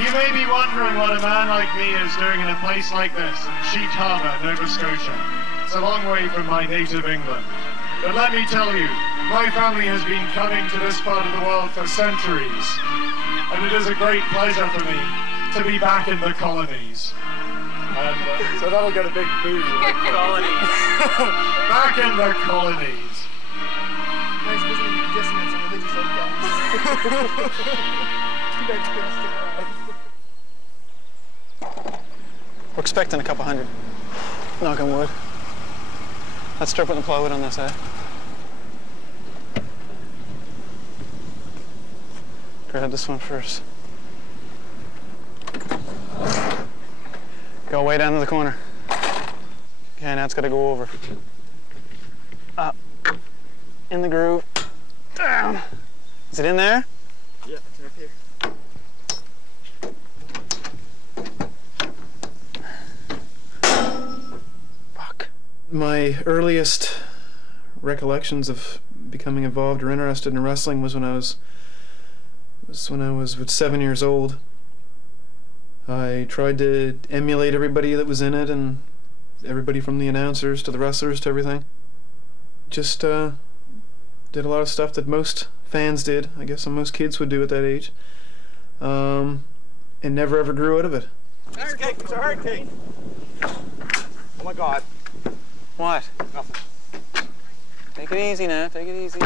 You may be wondering what a man like me is doing in a place like this, in Sheet Harbour, Nova Scotia. It's a long way from my native England. But let me tell you, my family has been coming to this part of the world for centuries. And it is a great pleasure for me to be back in the colonies. And, so that'll get a big boost. Colonies. Back in the colonies. Nice visiting dissonance and religious outcasts. Too bad you couldn't stick around. We're expecting a couple hundred. Knock on wood. Let's start putting the plywood on this side. Grab this one first. Go way down to the corner. Okay, now it's got to go over. Up. In the groove. Down. Is it in there? Yeah, it's up here. Fuck. My earliest recollections of becoming involved or interested in wrestling was when I was 7 years old. I tried to emulate everybody that was in it, and everybody from the announcers to the wrestlers to everything. Just did a lot of stuff that most fans did, I guess, and most kids would do at that age, and never ever grew out of it. It's a hard cake. Oh my God. What? Nothing. Take it easy now, take it easy.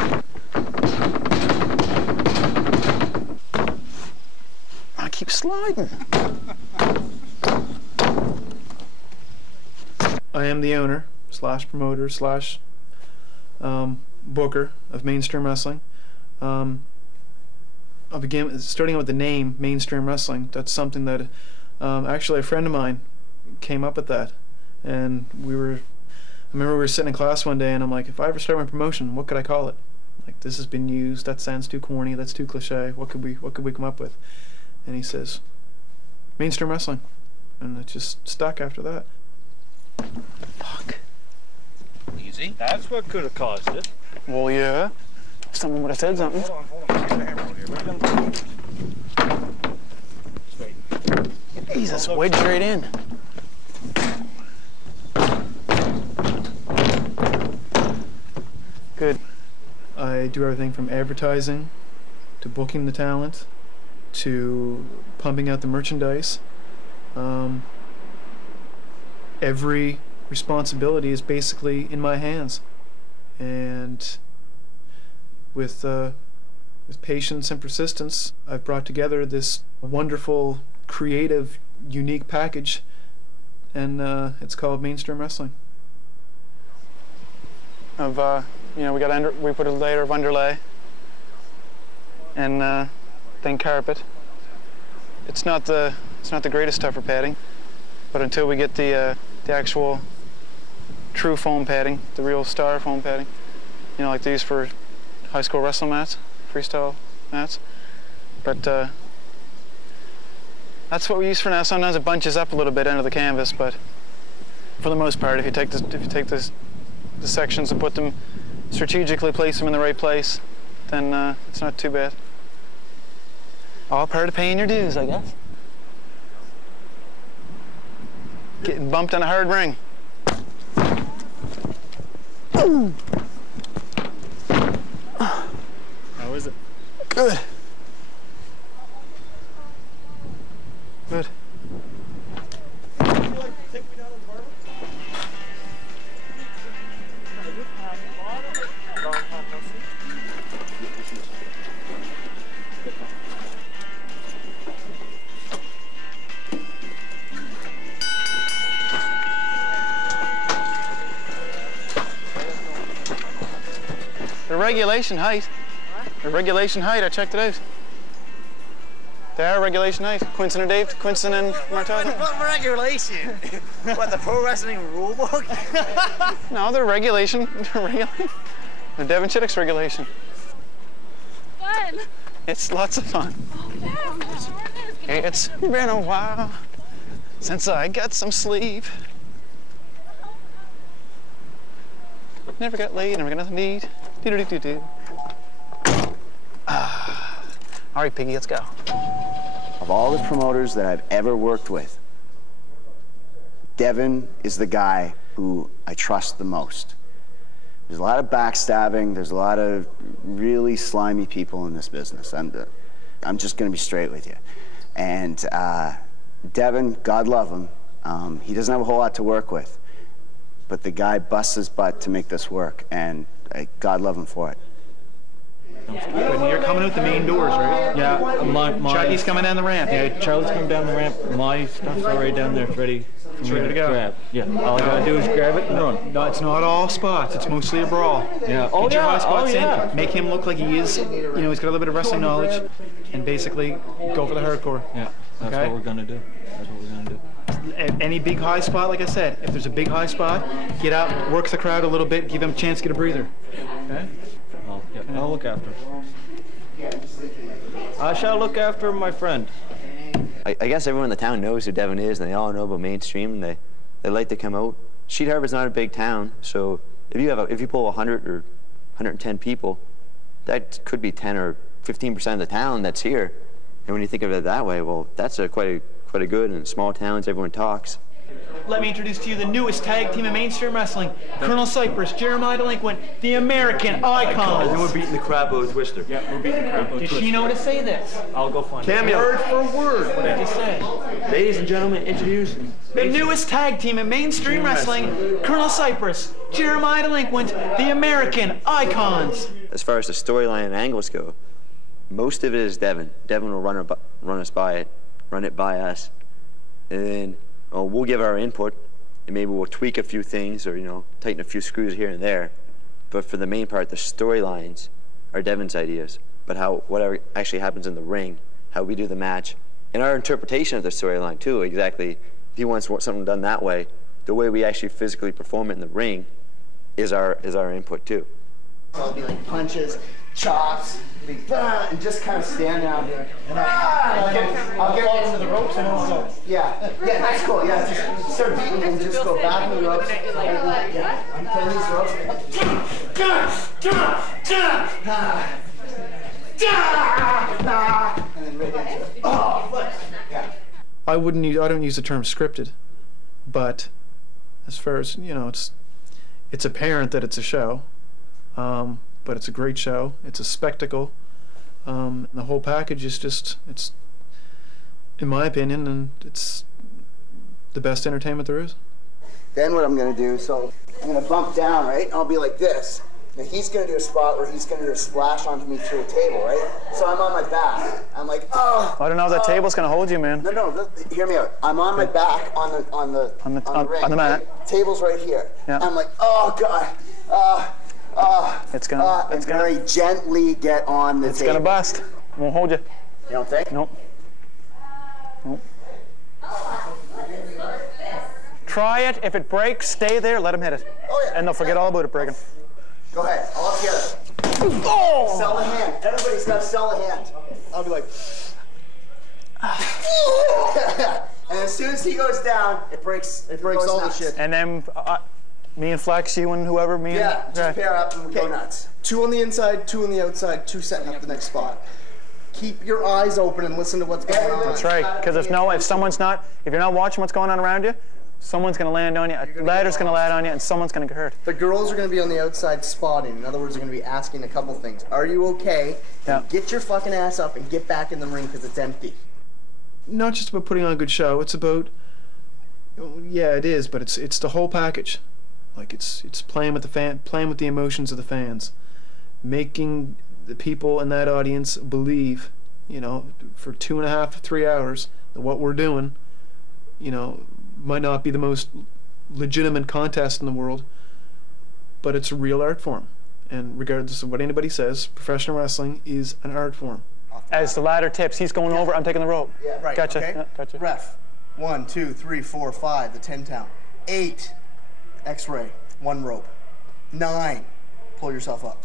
I keep sliding. I am the owner, / promoter, / booker of mainstream wrestling. I began starting out with the name mainstream wrestling. That's something that actually a friend of mine came up with that, and I remember we were sitting in class one day, and I'm like, if I ever start my promotion, what could I call it? Like, this has been used. That sounds too corny. That's too cliche. What could we come up with? And he says, mainstream wrestling, and it just stuck after that. Fuck. Easy. That's what could have caused it. Well, yeah. Someone would have said something. Hold on. Get the hammer out here. Straight. Jesus, wedged right in. Good. I do everything from advertising to booking the talent to pumping out the merchandise. Every responsibility is basically in my hands, and with patience and persistence, I've brought together this wonderful, creative, unique package, and it's called mainstream wrestling. We put a layer of underlay, and then carpet. It's not the greatest stuff for padding, but until we get the actual true foam padding, the real star foam padding, like they use for high school wrestling mats, freestyle mats. But that's what we use for now. Sometimes it bunches up a little bit under the canvas, but for the most part, if you take the sections and put them strategically, place them in the right place, then it's not too bad. All part of paying your dues, I guess. Getting bumped on a hard ring. Ooh. How is it? Good. Good. The regulation height. What? The regulation height, I checked it out. They are regulation height. Quinson and Dave, Quinson and Martel. What regulation? What, the pro wrestling rule book? No, they're regulation. The Devon Chittick's regulation. Fun. It's lots of fun. Oh, It's been a while since I got some sleep. Never got laid, never got nothing to eat. Do-do-do-do-do. All right, Piggy, let's go. Of all the promoters that I've ever worked with, Devin is the guy who I trust the most. There's a lot of backstabbing. There's a lot of really slimy people in this business. I'm just going to be straight with you. And Devin, God love him, he doesn't have a whole lot to work with. But the guy busts his butt to make this work, and God love him for it. But you're coming out the main doors, right? Yeah, Chucky's coming down the ramp. Yeah, Charlie's coming down the ramp. My stuff's already down there. It's ready. It's ready to go. Grab. Yeah, all I gotta do is grab it and run. No, it's not all spots. It's mostly a brawl. Yeah. Get your high spots in. Make him look like he is. You know, he's got a little bit of wrestling knowledge, and basically go for the hardcore. Yeah, that's okay? what we're gonna do. That's what we're gonna do. Any big high spot, like I said, if there's a big high spot, get out, work the crowd a little bit, give him a chance to get a breather. Okay? I'll look after him. I shall look after my friend. I guess everyone in the town knows who Devin is, and they all know about mainstream, and they like to come out. Sheet Harbour's not a big town, so if you pull 100 or 110 people, that could be 10 or 15% of the town that's here. And when you think of it that way, well, that's quite a good. And in small towns, everyone talks. Let me introduce to you the newest tag team in mainstream wrestling, Colonel Cypress, Jeremiah Delinquent, the American Icons. And we're beating the crap out of Twister. Yeah, we're beating the crap out of Twister. Did she know to say this? I'll go find Cameo. Word for word, what I just said. Ladies and gentlemen, introduce The newest tag team in mainstream wrestling, Colonel Cypress, Jeremiah Delinquent, the American Icons. As far as the storyline and angles go, most of it is Devin. Devin will run it by us, and then we'll give our input, and maybe we'll tweak a few things or tighten a few screws here and there. But for the main part, the storylines are Devin's ideas. But whatever actually happens in the ring, how we do the match, and our interpretation of the storyline too. Exactly, if he wants something done that way, the way we actually physically perform it in the ring is our input too. I'll be like punches, chops, and just kind of stand down here. And I'll get into the ropes and I'll go. Yeah, that's cool. Yeah, just start beating and just go back in the ropes. Yeah, I'm playing these ropes. And then right into it. Oh, yeah. I don't use the term scripted, but as far as it's apparent that it's a show. But it's a great show. It's a spectacle. And the whole package is it's in my opinion, and it's the best entertainment there is. Then what I'm going to do, so I'm going to bump down, right? I'll be like this. Now he's going to do a spot where he's going to do a splash onto me through a table, right? So I'm on my back. I'm like, oh. I don't know if that table's going to hold you, man. No, hear me out. I'm on my back on the ring. On the mat. Right? Table's right here. Yeah. I'm like, oh God. It's gonna very gently get on the table. It's gonna bust. Won't hold you. You don't think? Nope. Try it. If it breaks, stay there. Let him hit it. Oh yeah. And they'll forget all about it breaking. Go ahead. All together. Oh! Sell the hand. Everybody's got to sell the hand. I'll be like. And as soon as he goes down, it breaks all the shit. And then. Me and Flex, you and whoever, just pair up and go nuts. 2 on the inside, 2 on the outside, 2 setting up the next spot. Keep your eyes open and listen to what's going on. That's right, because if you're not watching what's going on around you, someone's going to land on you, a ladder's going to land on you, and someone's going to get hurt. The girls are going to be on the outside spotting. In other words, they're going to be asking a couple things. Are you okay? Yeah. Get your fucking ass up and get back in the ring because it's empty. Not just about putting on a good show, it's about, yeah, it is, but it's the whole package. Like it's playing with the emotions of the fans, making the people in that audience believe, for 2.5 to 3 hours that what we're doing, might not be the most legitimate contest in the world, but it's a real art form. And regardless of what anybody says, professional wrestling is an art form. As the ladder tips, he's going over. I'm taking the rope. Yeah, right. Gotcha. Okay. Yeah, gotcha. Ref. 1, 2, 3, 4, 5. The 10 count. 8. X-ray, 1 rope. 9, pull yourself up.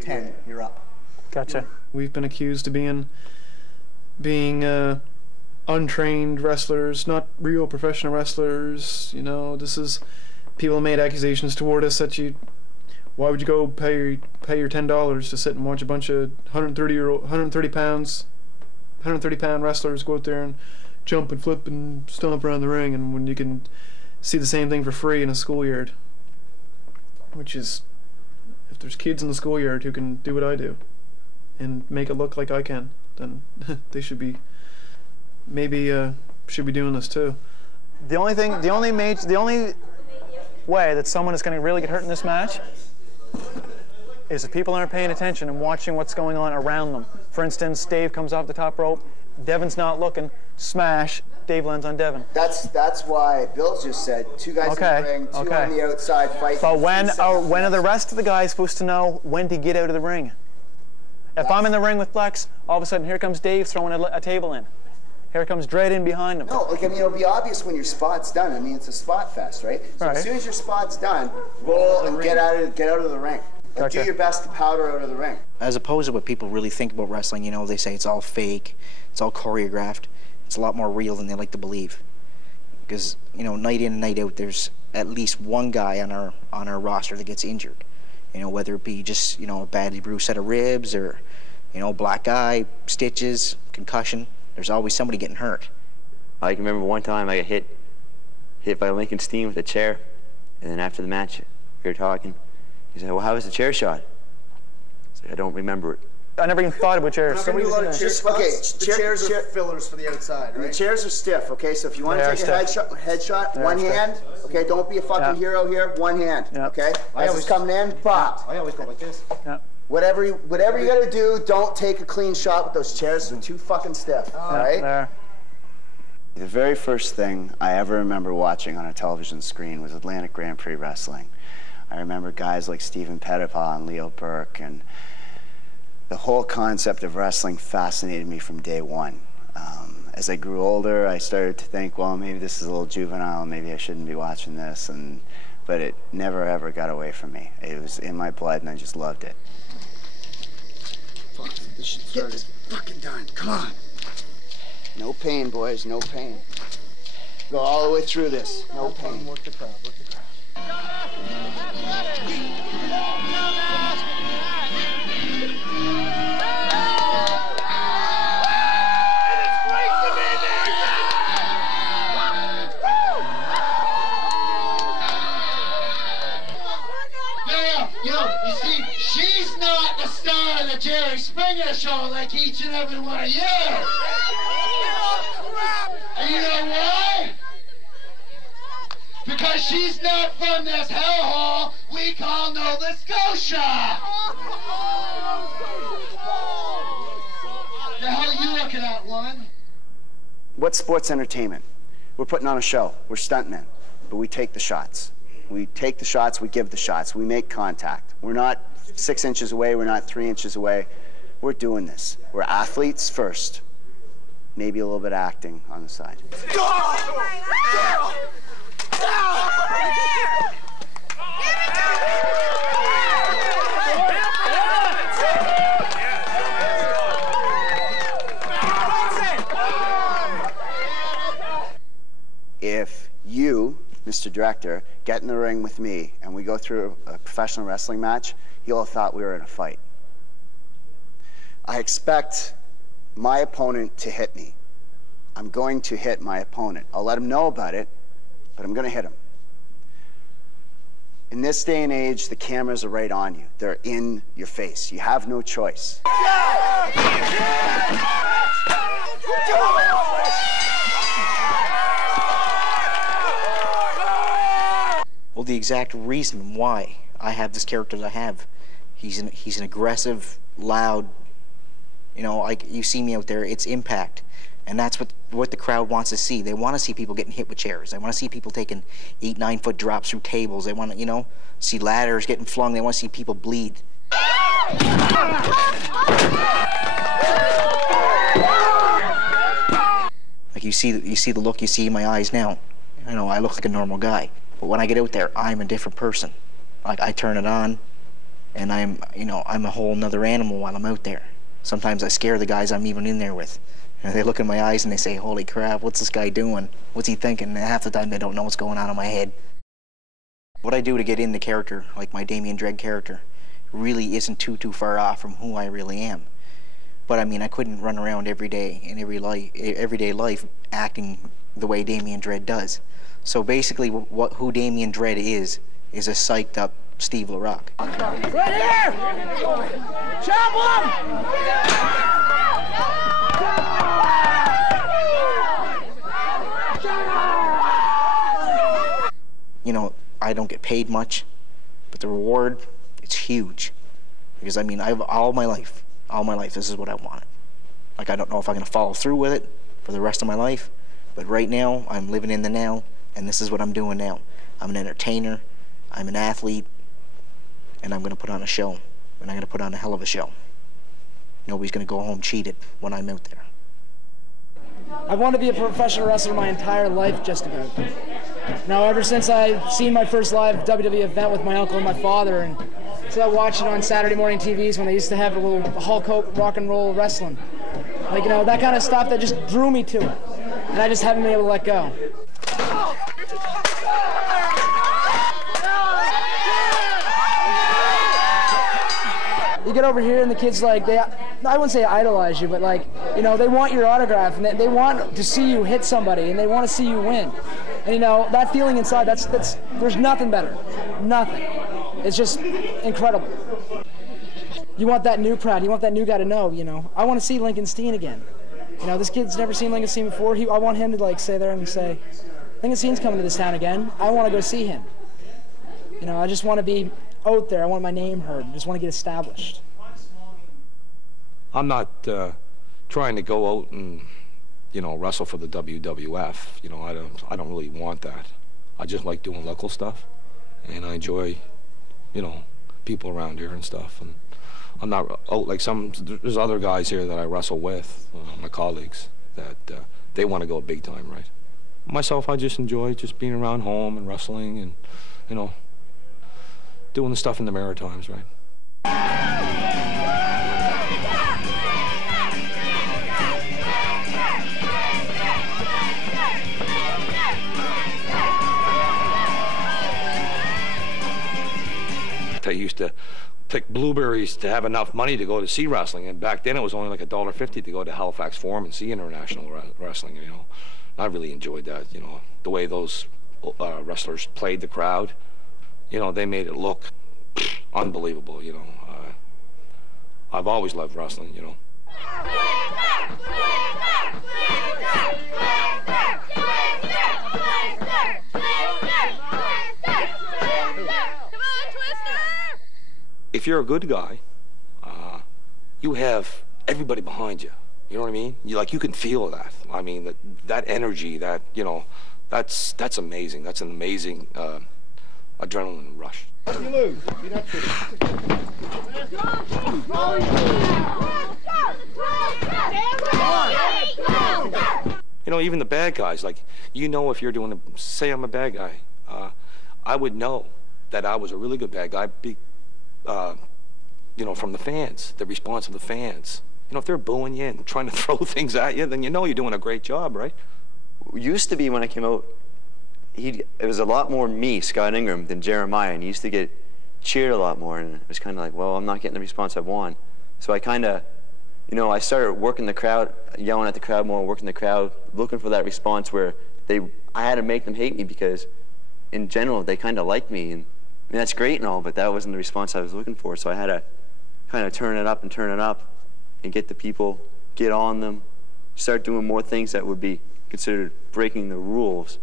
10, you're up. Gotcha. We've been accused of being untrained wrestlers, not real professional wrestlers. This is people made accusations toward us that why would you go pay your $10 to sit and watch a bunch of 130 pounds 130-pound wrestlers go out there and jump and flip and stomp around the ring, and when you can see the same thing for free in a schoolyard, which is, if there's kids in the schoolyard who can do what I do and make it look like I can, then they should be doing this too. The only way that someone is going to really get hurt in this match is if people aren't paying attention and watching what's going on around them. For instance, Dave comes off the top rope, Devin's not looking, smash, Dave lands on Devin. That's why Bill just said 2 guys in the ring, 2 on the outside fighting. But when are the rest of the guys supposed to know when to get out of the ring? If I'm in the ring with Flex, all of a sudden here comes Dave throwing a table in. Here comes Dredd in behind him. No, like, I mean, it'll be obvious when your spot's done. I mean, it's a spot fest, right? So as soon as your spot's done, roll and get out of the ring. Like, do your best to powder out of the ring. As opposed to what people really think about wrestling, you know, they say it's all fake, it's all choreographed. It's a lot more real than they like to believe. Because, you know, night in and night out, there's at least one guy on our roster that gets injured. You know, whether it be just, you know, a badly bruised set of ribs or, you know, black eye, stitches, concussion. There's always somebody getting hurt. I can remember one time I got hit by Lincoln Steen with a chair, and then after the match, we were talking. He said, "Well, how was the chair shot?" I said, "I don't remember it." I never even thought about chairs. The chairs are fillers for the outside, right? The chairs are stiff, okay? So if you want to take a headshot, one hand, okay? Don't be a fucking hero here, one hand, okay? As it's coming in, pop. I always go like this. Whatever you gotta do, don't take a clean shot with those chairs. They're too fucking stiff, all right? There. The very first thing I ever remember watching on a television screen was Atlantic Grand Prix Wrestling. I remember guys like Stephen Pettipaw and Leo Burke, and the whole concept of wrestling fascinated me from day one. As I grew older, I started to think, well, maybe this is a little juvenile, maybe I shouldn't be watching this, but it never ever got away from me. It was in my blood, and I just loved it. Fuck, this shit started. Get this fucking done, come on. No pain, boys, no pain. Go all the way through this, no pain. Work the crowd, work the crowd. You see, she's not the star of the Jerry Springer show like each and every one of you. And you know why? Because she's not from this hellhole we call Nova Scotia. The hell are you looking at, woman? What's sports entertainment? We're putting on a show. We're stuntmen, but we take the shots. We take the shots, we give the shots, we make contact. We're not 6 inches away, we're not 3 inches away. We're doing this. We're athletes first. Maybe a little bit of acting on the side. If you, Mr. Director, get in the ring with me and we go through a professional wrestling match, you'll have thought we were in a fight. I expect my opponent to hit me. I'm going to hit my opponent. I'll let him know about it, but I'm going to hit him. In this day and age, the cameras are right on you. They're in your face. You have no choice. Well, the exact reason why I have this character that I have, he's an aggressive, loud, you know, like you see me out there, it's impact. And that's what the crowd wants to see. They want to see people getting hit with chairs. They want to see people taking 8, 9 foot drops through tables. They want to, you know, see ladders getting flung. They want to see people bleed. Like you see the look you see in my eyes now. I know I look like a normal guy. But when I get out there, I'm a different person. Like, I turn it on, and I'm a whole nother animal while I'm out there. Sometimes I scare the guys I'm even in there with. And they look in my eyes and they say, holy crap, what's this guy doing? What's he thinking? And half the time they don't know what's going on in my head. What I do to get in the character, like my Damien Dredd character, really isn't too far off from who I really am. But I mean, I couldn't run around every day in everyday life acting the way Damien Dredd does. So basically, who Damien Dredd is a psyched up Steve LaRock. Right here! Chop him! You know, I don't get paid much, but the reward, it's huge. Because I mean, all my life, this is what I wanted. Like, I don't know if I'm gonna follow through with it for the rest of my life, but right now, I'm living in the now, and this is what I'm doing now. I'm an entertainer, I'm an athlete, and I'm gonna put on a show, and I'm gonna put on a hell of a show. Nobody's gonna go home cheated when I'm out there. I wanted to be a professional wrestler my entire life, just about. Now, ever since I seen my first live WWE event with my uncle and my father, and so I watched it on Saturday morning TVs when they used to have a little Hulk Hogan rock and roll wrestling. Like, you know, that kind of stuff that just drew me to it. And I just haven't been able to let go. You get over here and the kids, like, I wouldn't say idolize you, but, like, you know, they want your autograph and they want to see you hit somebody and they want to see you win. And, you know, that feeling inside, there's nothing better. Nothing. It's just incredible. You want that new crowd, you want that new guy to know, you know, I want to see Lincoln Steen again. You know, this kid's never seen Lincoln Steen before. I want him to, like, say there and say, Lincoln Steen's coming to this town again. I want to go see him. You know, I just want to be out there. I want my name heard. I just want to get established. I'm not trying to go out and, you know, wrestle for the WWF. You know, I don't really want that. I just like doing local stuff, and I enjoy, you know, people around here and stuff. And I'm not out like there's other guys here that I wrestle with, my colleagues, that they want to go big time, right? Myself, I just enjoy just being around home and wrestling and, you know, doing the stuff in the Maritimes, right? I used to pick blueberries to have enough money to go to see wrestling, and back then it was only like $1.50 to go to Halifax Forum and see international wrestling. You know, I really enjoyed that. You know, the way those wrestlers played the crowd. You know, they made it look unbelievable. You know, I've always loved wrestling. You know. If you're a good guy, you have everybody behind you. You know what I mean? You can feel that. I mean, that energy, that, you know, that's amazing. That's an amazing adrenaline rush. You lose. You're not kidding. You know, even the bad guys, like, you know, if you're doing say I'm a bad guy, I would know that I was a really good bad guy. You know, from the fans, the response of the fans. You know, if they're booing you and trying to throw things at you, then you know you're doing a great job, right? Used to be when I came out, it was a lot more me, Scott Ingram, than Jeremiah, and he used to get cheered a lot more, and it was kind of like, well, I'm not getting the response I want. So I kind of, you know, I started working the crowd, yelling at the crowd more, working the crowd, looking for that response where I had to make them hate me because, in general, they kind of liked me, and I mean, that's great and all, but that wasn't the response I was looking for. So I had to kind of turn it up and get the people, get on them, start doing more things that would be considered breaking the rules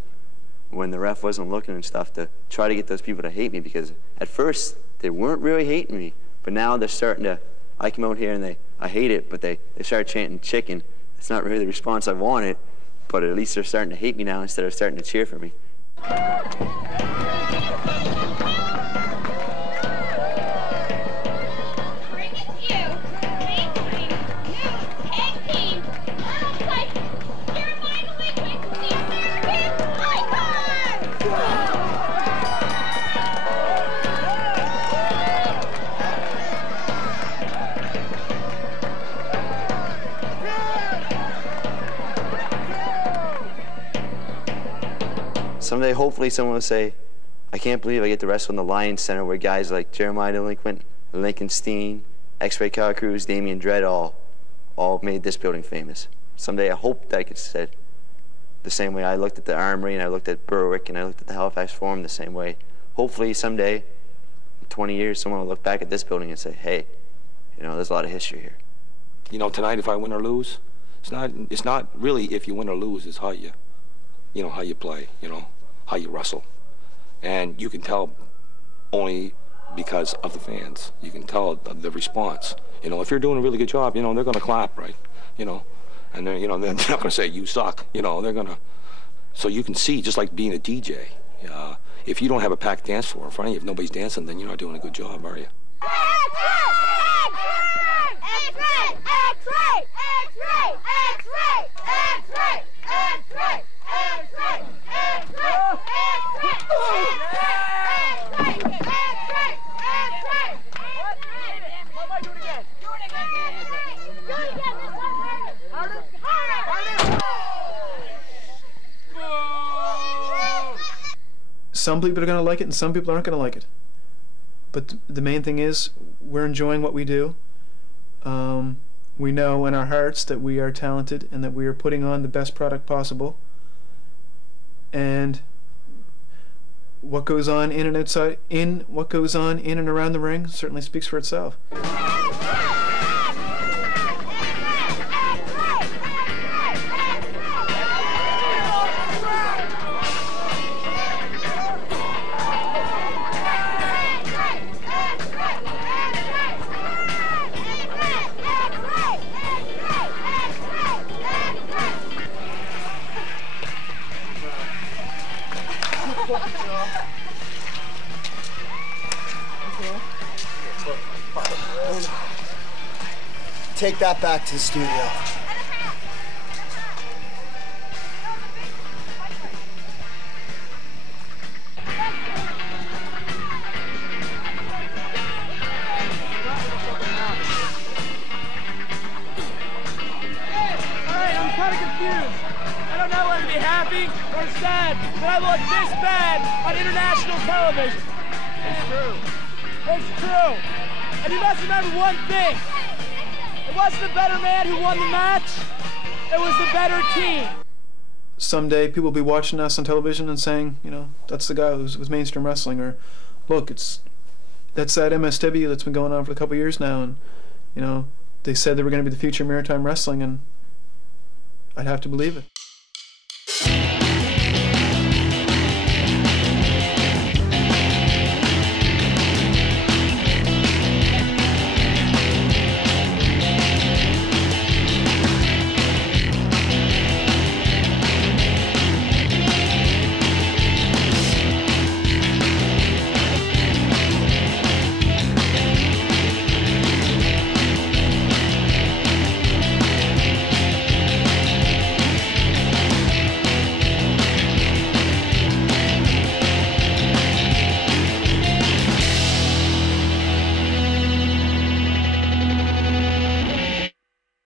when the ref wasn't looking and stuff, to try to get those people to hate me, because at first they weren't really hating me, but now they're starting to, I come out here and I hate it, but they start chanting chicken. It's not really the response I wanted, but at least they're starting to hate me now instead of starting to cheer for me. Someday, hopefully, someone will say, I can't believe I get to wrestle in the Lions Center where guys like Jeremiah Delinquent, Lincoln Steen, X-Ray Kyle Cruz, Damien Dredd all made this building famous. Someday I hope that I could say the same way I looked at the Armory and I looked at Berwick and I looked at the Halifax Forum the same way. Hopefully someday, in 20 years, someone will look back at this building and say, hey, you know, there's a lot of history here. You know, tonight if I win or lose, it's not really if you win or lose, it's how you know, how you play, you know, how you wrestle. And you can tell only because of the fans. You can tell the response. You know, if you're doing a really good job, you know, they're going to clap, right? You know, and they're, you know, they're not going to say, you suck. You know, they're going to, so you can see, just like being a DJ, if you don't have a packed dance floor in front of you, if nobody's dancing, then you're not doing a good job, are you? Some people are going to like it and some people aren't going to like it. But the main thing is we're enjoying what we do. We know in our hearts that we are talented and that we are putting on the best product possible. And what goes on in and outside, what goes on in and around the ring certainly speaks for itself. Take that back to the studio. All right, I'm kind of confused. I don't know whether to be happy or sad that I look this bad on international television. It's true. It's true. And you must remember one thing. It wasn't the better man who won the match. It was the better team. Someday people will be watching us on television and saying, you know, that's the guy who was mainstream wrestling, or look, that's that MSW that's been going on for a couple of years now, and you know, they said they were going to be the future of maritime wrestling, and I'd have to believe it.